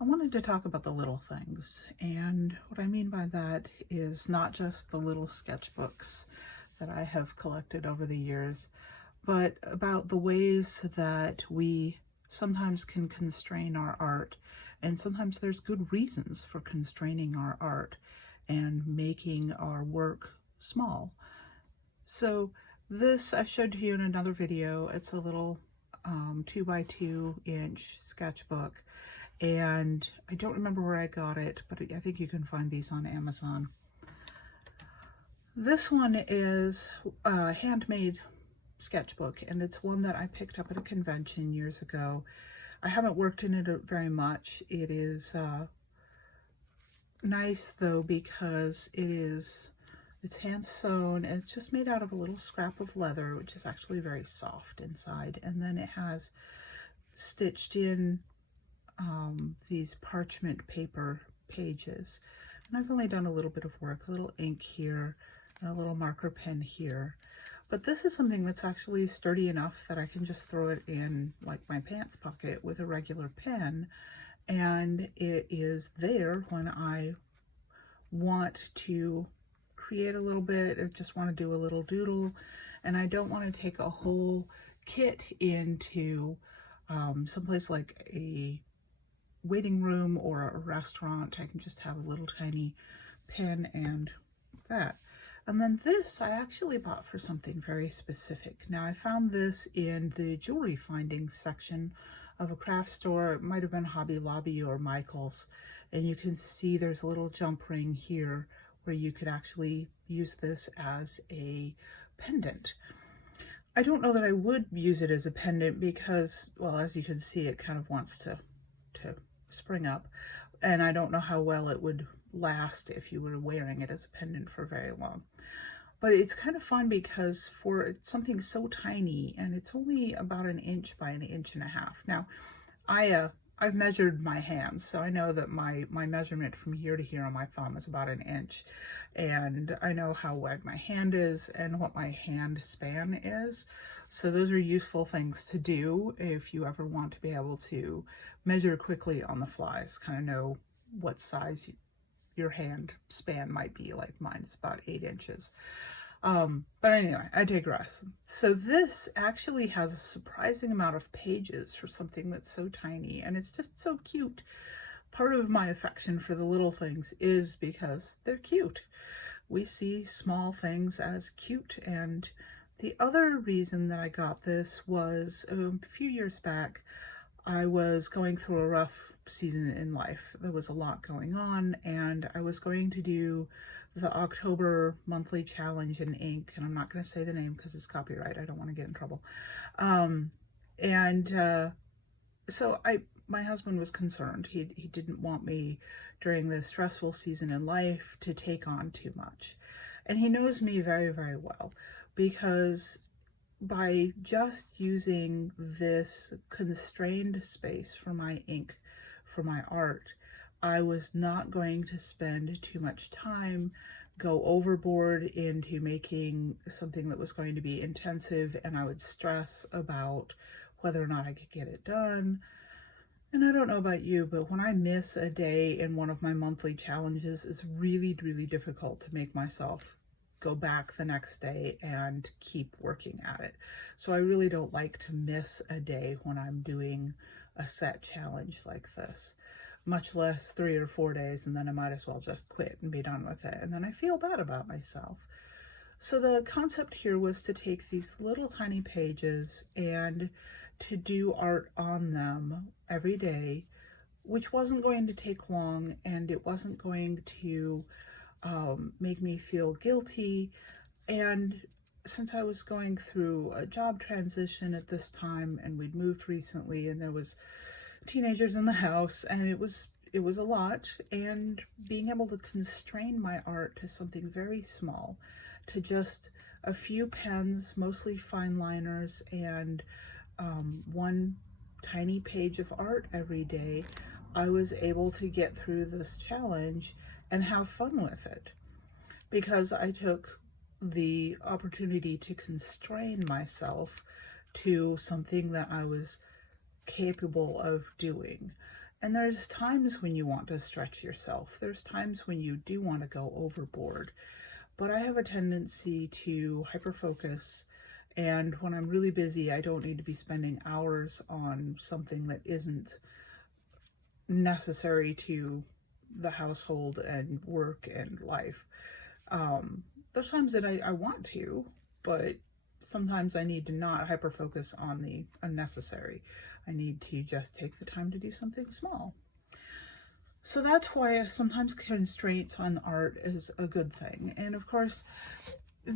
I wanted to talk about the little things, and what I mean by that is not just the little sketchbooks that I have collected over the years, but about the ways that we sometimes can constrain our art, and sometimes there's good reasons for constraining our art and making our work small. So this I've showed to you in another video. It's a little 2 by 2 inch sketchbook, and I don't remember where I got it, but I think you can find these on Amazon. This one is a handmade sketchbook, and it's one that I picked up at a convention years ago. I haven't worked in it very much. It is nice though, because it's hand sewn, and it's just made out of a little scrap of leather, which is actually very soft inside, and then it has stitched in these parchment paper pages. And I've only done a little bit of work, a little ink here, and a little marker pen here. But this is something that's actually sturdy enough that I can just throw it in like my pants pocket with a regular pen, and it is there when I want to create a little bit, or just want to do a little doodle, and I don't want to take a whole kit into someplace like a waiting room or a restaurant. I can just have a little tiny pen and that. And then this I actually bought for something very specific. Now, I found this in the jewelry finding section of a craft store. It might have been Hobby Lobby or Michael's, and you can see there's a little jump ring here where you could actually use this as a pendant. I don't know that I would use it as a pendant because, well, as you can see, it kind of wants to spring up, and I don't know how well it would last if you were wearing it as a pendant for very long. But it's kind of fun because for something so tiny, and it's only about 1 inch by 1.5 inches. Now, I've measured my hands, so I know that my measurement from here to here on my thumb is about 1 inch, and I know how wide my hand is and what my hand span is. So those are useful things to do if you ever want to be able to measure quickly on the flies, kind of know what size your hand span might be. Like mine's about 8 inches. But anyway, I digress. So this actually has a surprising amount of pages for something that's so tiny, and it's just so cute. Part of my affection for the little things is because they're cute. We see small things as cute. And the other reason that I got this was a few years back. I was going through a rough season in life. There was a lot going on, and I was going to do the October monthly challenge in ink, and I'm not going to say the name because it's copyright. I don't want to get in trouble. So my husband was concerned. He didn't want me during this stressful season in life to take on too much. And he knows me very, very well, because by just using this constrained space for my ink, for my art, I was not going to spend too much time, go overboard into making something that was going to be intensive, and I would stress about whether or not I could get it done. And I don't know about you, but when I miss a day in one of my monthly challenges, it's really, really difficult to make myself go back the next day and keep working at it. So I really don't like to miss a day when I'm doing a set challenge like this, much less 3 or 4 days, and then I might as well just quit and be done with it, and then I feel bad about myself. So the concept here was to take these little tiny pages and to do art on them every day, which wasn't going to take long, and it wasn't going to make me feel guilty. And since I was going through a job transition at this time, and we'd moved recently, and there was teenagers in the house, and it was a lot, and being able to constrain my art to something very small, to just a few pens, mostly fine liners, and one tiny page of art every day, I was able to get through this challenge and have fun with it, because I took the opportunity to constrain myself to something that I was capable of doing. And there's times when you want to stretch yourself. There's times when you do want to go overboard. But I have a tendency to hyperfocus, and when I'm really busy, I don't need to be spending hours on something that isn't necessary to the household and work and life. There's times that I want to, but sometimes I need to not hyperfocus on the unnecessary. I need to just take the time to do something small. So that's why sometimes constraints on art is a good thing. And of course,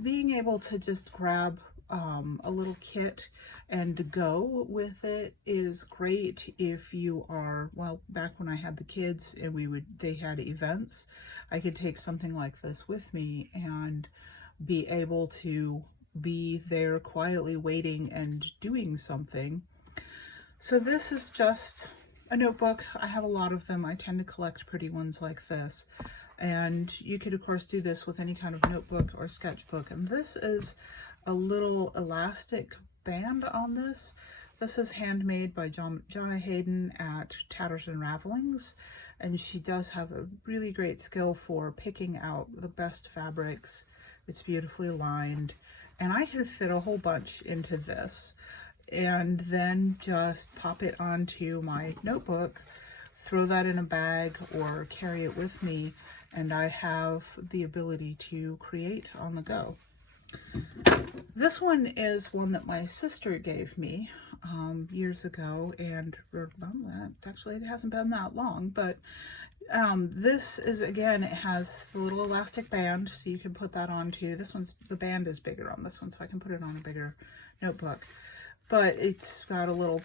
being able to just grab a little kit and go with it is great if you are, well, back when I had the kids and they had events, I could take something like this with me and be able to be there quietly waiting and doing something. So this is just a notebook. I have a lot of them. I tend to collect pretty ones like this. And you could, of course, do this with any kind of notebook or sketchbook. And this is a little elastic band on this. This is handmade by Jonna Hayden at Tatters and Ravelings. And she does have a really great skill for picking out the best fabrics. It's beautifully lined. And I could fit a whole bunch into this, and then just pop it onto my notebook, throw that in a bag or carry it with me, and I have the ability to create on the go. This one is one that my sister gave me years ago, and actually it hasn't been that long, but this is, again, it has the little elastic band, so you can put that onto. The band is bigger on this one, so I can put it on a bigger notebook. But it's got a little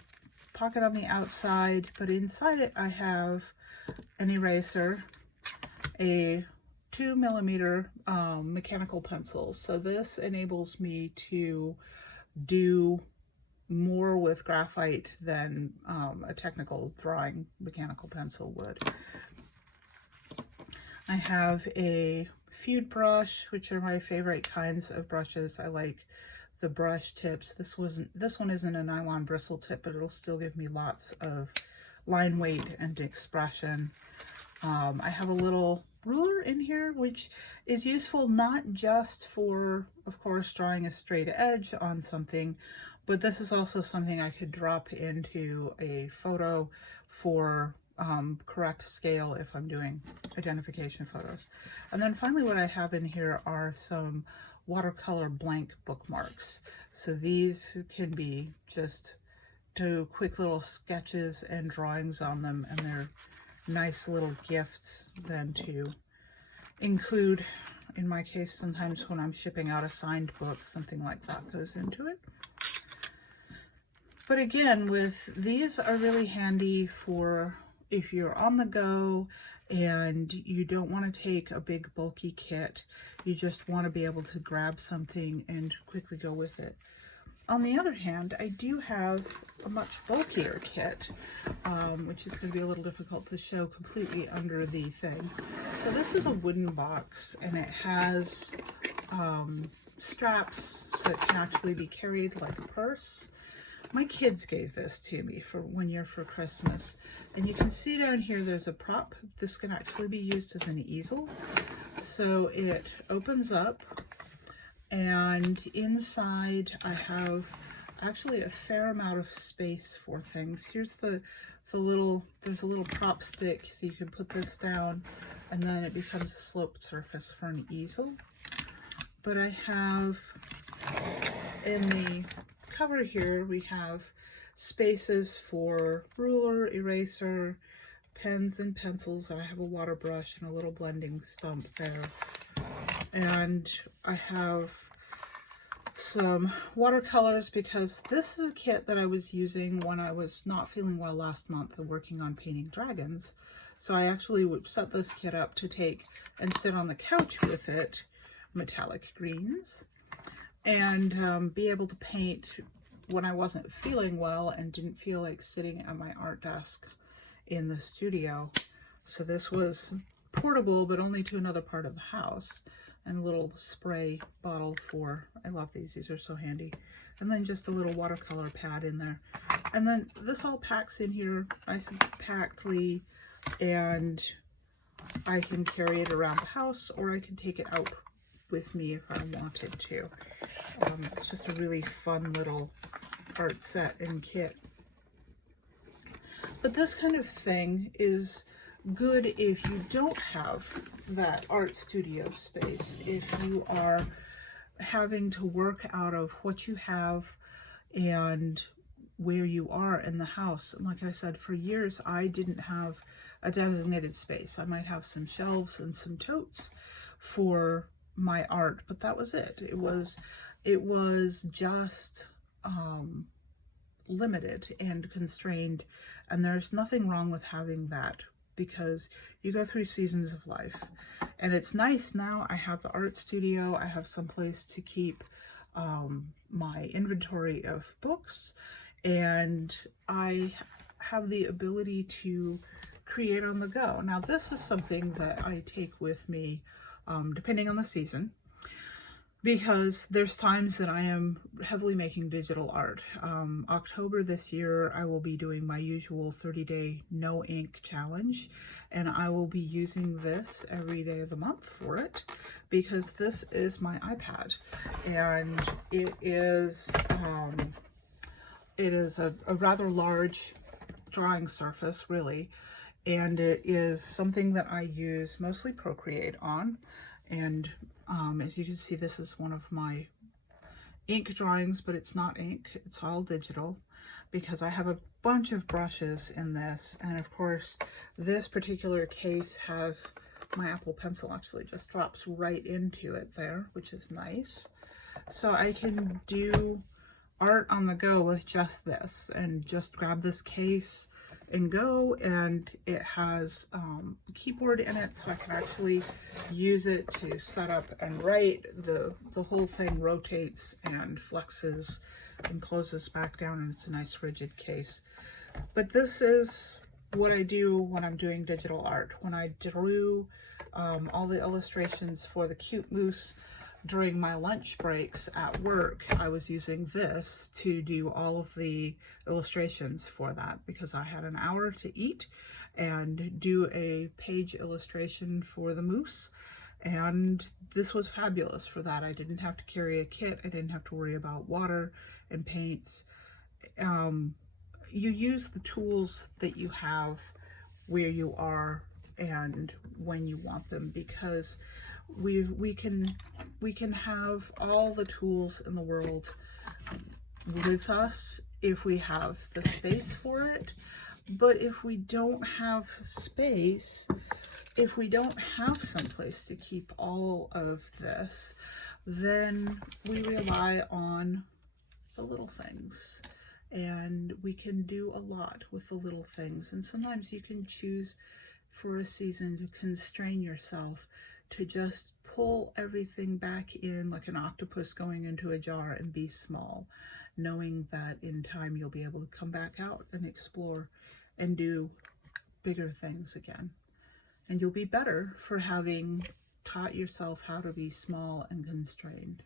pocket on the outside, but inside it I have an eraser, a 2mm mechanical pencil. So this enables me to do more with graphite than a technical drawing mechanical pencil would. I have a feud brush, which are my favorite kinds of brushes. I like the brush tips. This one isn't a nylon bristle tip, but it'll still give me lots of line weight and expression. I have a little ruler in here, which is useful not just for, of course, drawing a straight edge on something, but this is also something I could drop into a photo for correct scale if I'm doing identification photos. And then finally, what I have in here are some watercolor blank bookmarks. So these can be just do quick little sketches and drawings on them, and they're nice little gifts then to include. In my case, sometimes when I'm shipping out a signed book, something like that goes into it. But again, these are really handy for if you're on the go and you don't want to take a big bulky kit, you just want to be able to grab something and quickly go with it. On the other hand, I do have a much bulkier kit, which is going to be a little difficult to show completely under the thing. So this is a wooden box, and it has straps so it can actually be carried like a purse. My kids gave this to me for 1 year for Christmas. And you can see down here there's a prop. This can actually be used as an easel. So it opens up, and inside I have actually a fair amount of space for things. Here's there's a little prop stick, so you can put this down and then it becomes a sloped surface for an easel. But I have in the cover here, we have spaces for ruler, eraser, pens and pencils. I have a water brush and a little blending stump there. And I have some watercolors because this is a kit that I was using when I was not feeling well last month and working on painting dragons. So I actually would set this kit up to take and sit on the couch with it, metallic greens, and be able to paint when I wasn't feeling well and didn't feel like sitting at my art desk in the studio. So this was portable, but only to another part of the house. And a little spray bottle I love these are so handy. And then just a little watercolor pad in there. And then this all packs in here nice and compactly, and I can carry it around the house, or I can take it out with me if I wanted to. It's just a really fun little art set and kit. But this kind of thing is good if you don't have that art studio space, if you are having to work out of what you have and where you are in the house. And like I said, for years I didn't have a designated space. I might have some shelves and some totes for my art, but that was it. It was just limited and constrained, and there's nothing wrong with having that, because you go through seasons of life. And it's nice now I have the art studio. I have some place to keep my inventory of books, and I have the ability to create on the go. Now this is something that I take with me depending on the season, because there's times that I am heavily making digital art. October this year, I will be doing my usual 30-day no ink challenge, and I will be using this every day of the month for it, because this is my iPad, and it is a rather large drawing surface, really, and it is something that I use mostly Procreate on. And as you can see, this is one of my ink drawings, but it's not ink, it's all digital, because I have a bunch of brushes in this. And of course, this particular case has my Apple Pencil, actually just drops right into it there, which is nice. So I can do art on the go with just this, and just grab this case and go, and it has a keyboard in it, so I can actually use it to set up and write. The whole thing rotates and flexes and closes back down, and it's a nice rigid case. But this is what I do when I'm doing digital art. When I drew all the illustrations for the cute moose during my lunch breaks at work, I was using this to do all of the illustrations for that, because I had an hour to eat and do a page illustration for the moose, and this was fabulous for that. I didn't have to carry a kit. I didn't have to worry about water and paints. You use the tools that you have where you are and when you want them, because we can have all the tools in the world with us if we have the space for it. But if we don't have space, if we don't have some place to keep all of this, then we rely on the little things, and we can do a lot with the little things. And sometimes you can choose for a season to constrain yourself to just pull everything back in like an octopus going into a jar and be small, knowing that in time you'll be able to come back out and explore and do bigger things again. And you'll be better for having taught yourself how to be small and constrained.